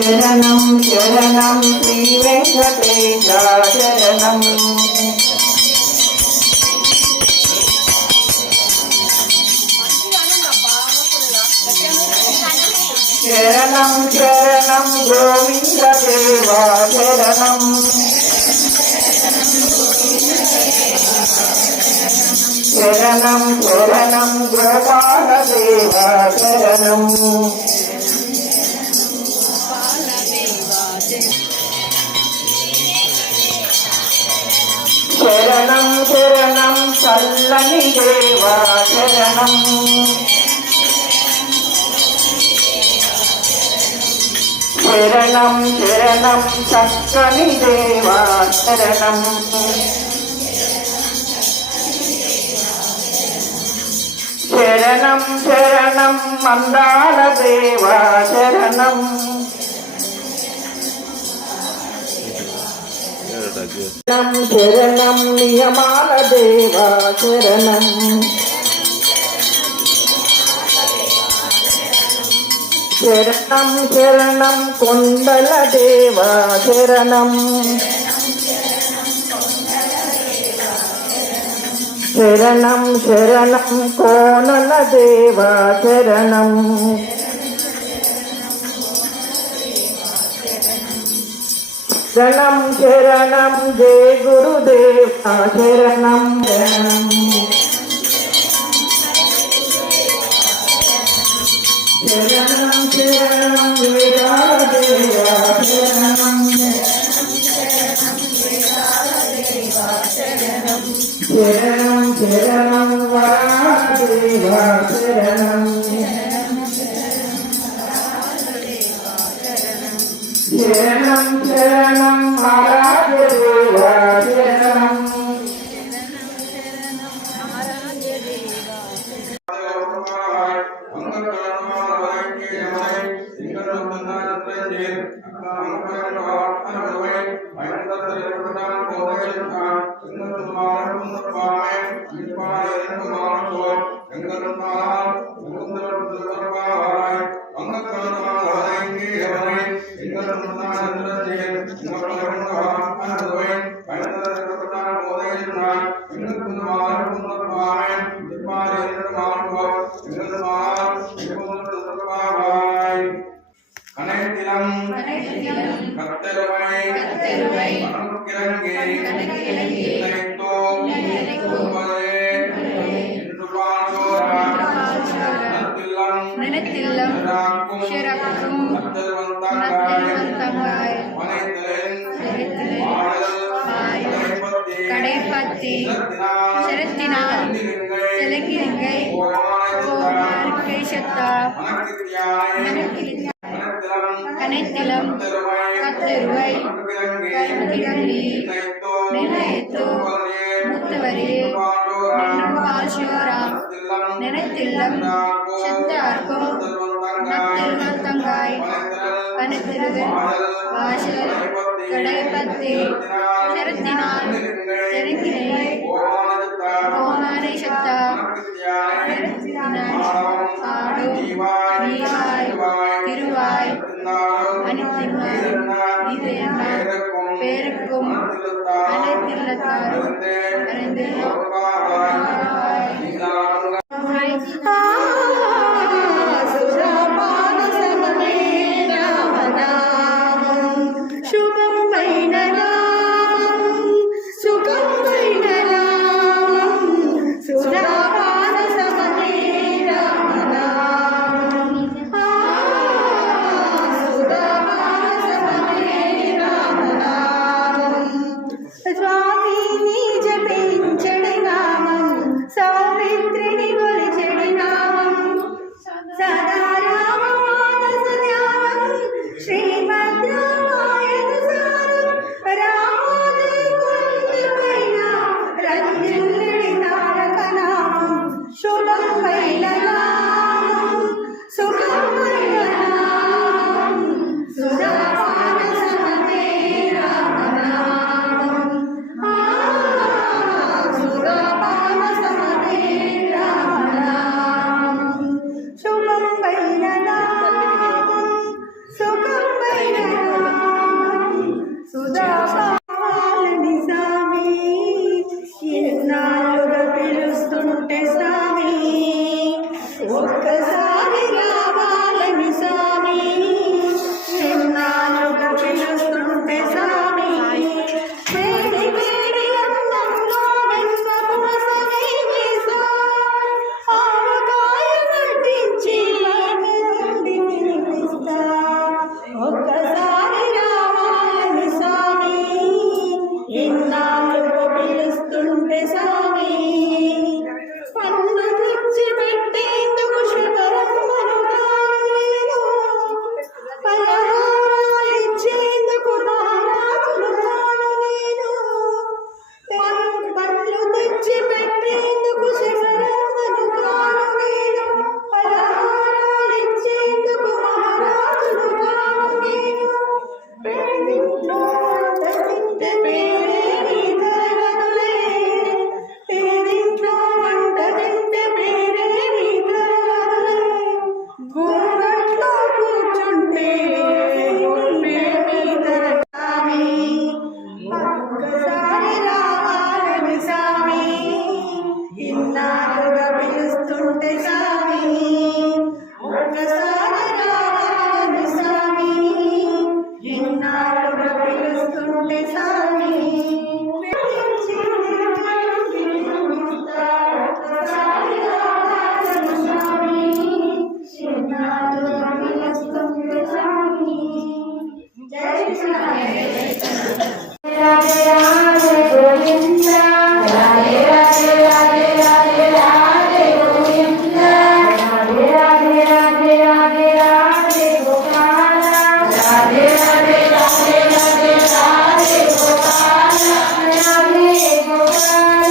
శరణం శరణం శ్రీ వెంకటేశ శరణం శరణం శరణం గోవింద దేవా శరణం శరణం శరణం గోపాల దేవా శరణం శరణం శరణం చల్లని దేవా శరణం శరణం శరణం చక్కని దేవా శరణం శరణం శరణం మందార దేవా శరణం శరణం శరణం నియమాల దేవా శరణం శరణం శరణం కొండల దేవా శరణం శరణం శరణం కోనల దేవా శరణం శరణం శరణం జయ గురుదేవా శరణం శరణం శరణం శరణం వేదాదేవా శరణం శరణం శరణం వరాదేవా శరణం శరణం శరణం మహారాజదేవా శరణం கடைப்பத்தி செலுத்தினார் தெலுங்கிங்கை கோமார்க்கை சத்தா கனைத்திலம் கத்தருவை கருத்திரங்கி நினைத்து முத்தவரே என்னும் பாஷோரா நினைத்தில்லம் சத்தார்க்கும் நத்திருவன் தங்காய் கனத்திருவன் ஆஷர் கடைப்பத்தி செலுத்தினார் தெலுங்கினை கோமாரை சத்தா ஆடு நீவாய் திருவாய் அனைத்தின்மாய் இது என்ன பேருக்கும் அனைத்தில்லத்தார் அறிந்து స్వామిని జపించడే Radhe Radhe Govind Radhe Radhe Radhe Radhe Radhe Govind Radhe Radhe Radhe Radhe Radhe Gopal Radhe Radhe Radhe Radhe Radhe Gopal Radhe Gopal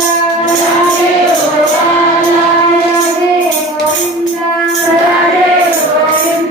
Radhe Gopal Radhe Govind Radhe Govind Radhe Govind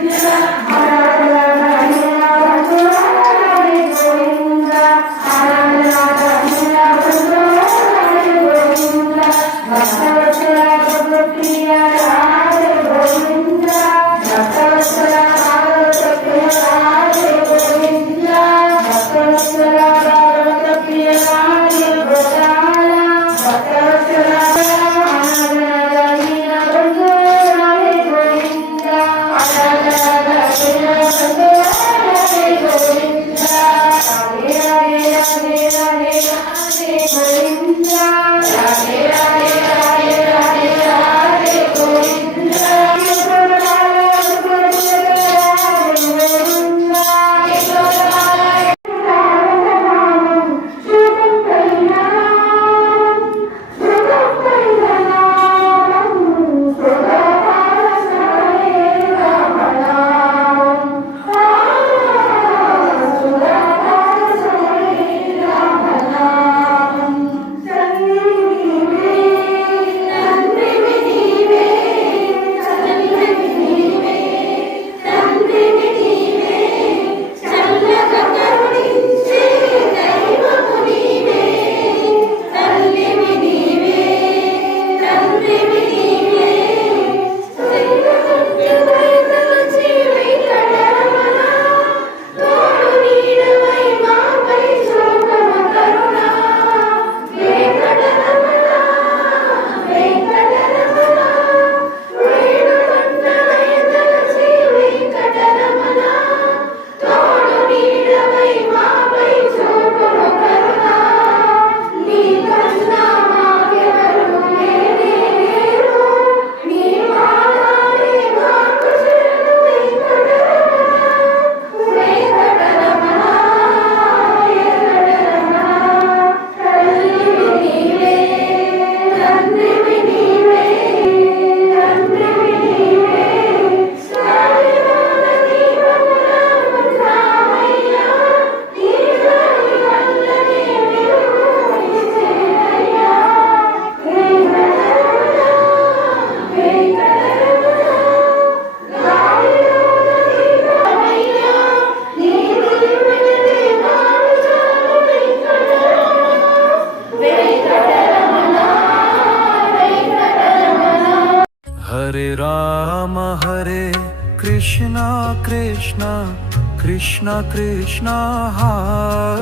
Hare Rama Hare Krishna Krishna Krishna Krishna Hare